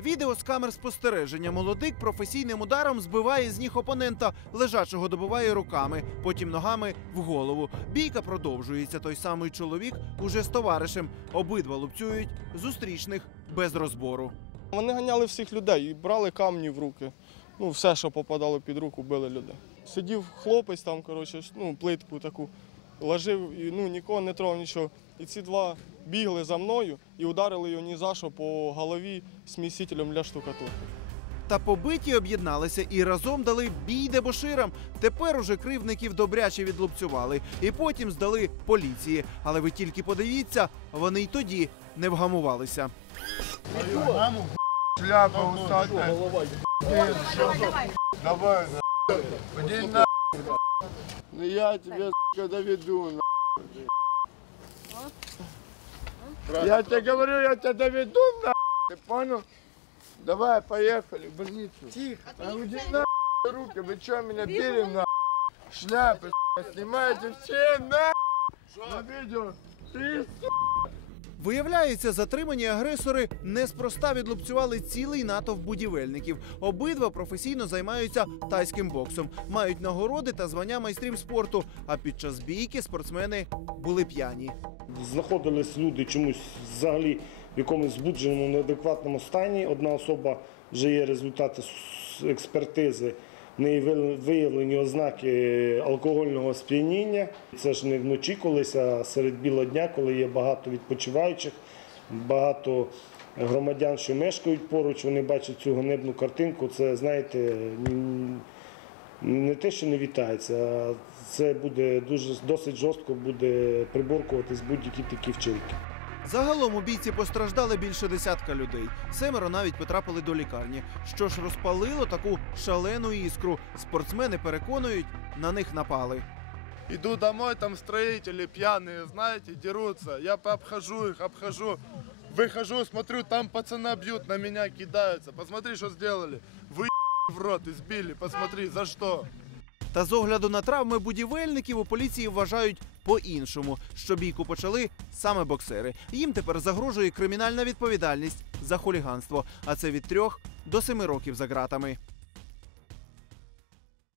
Відео з камер спостереження. Молодик професійним ударом збиває з ніг опонента, лежачого добиває руками, потім ногами в голову. Бійка продовжується. Той самий чоловік уже з товаришем. Обидва лупцюють зустрічних без розбору. Вони ганяли всіх людей і брали камні в руки. Ну, все, що попадало під руку, били людей. Сидів хлопець там, коротше, ну, плитку таку, ложив і ну, нікого не трогав нічого. І ці два бігли за мною і ударили його ні за що по голові смісителем для штукатурки. Та побиті об'єдналися і разом дали бій дебоширам. Тепер уже кривдників добряче відлупцювали і потім здали поліції. Але ви тільки подивіться, вони й тоді не вгамувалися. Шляпа усатая. Давай, я тебе, сука, доведу, на. Я тебе говорю, я тебя доведу, на. Ты понял? Давай, поехали в больницу. Тихо. А уйди на руки, вы что, меня били, на? Шляпы, сука, снимайте все, на. На видео. Ты, Виявляється, затримані агресори неспроста відлупцювали цілий натовп будівельників. Обидва професійно займаються тайським боксом, мають нагороди та звання майстрів спорту. А під час бійки спортсмени були п'яні. знаходились люди чомусь взагалі в якомусь збудженому неадекватному стані. Одна особа вже є результати експертизи. Неї виявлені ознаки алкогольного сп'яніння. Це ж не вночі колись, а серед біла дня, коли є багато відпочиваючих, багато громадян, що мешкають поруч, вони бачать цю ганебну картинку. Це, знаєте, не те, що не вітається, а це буде дуже досить жорстко буде приборкуватись будь-які такі вчинки. Загалом у бійці постраждали більше десятка людей. Семеро навіть потрапили до лікарні. Що ж розпалило таку шалену іскру. Спортсмени переконують, на них напали. Иду домой, там строители пьяные, знаете, дерутся. Я пообхожу их, обхожу. Выхожу, смотрю, там пацана бьют, на меня кидаются. Посмотри, что сделали. Вы в рот избили, посмотри, за что. Та з огляду на травми будівельників у поліції вважають по-іншому, що бійку почали саме боксери. Їм тепер загрожує кримінальна відповідальність за хуліганство, а це від трьох до семи років за ґратами.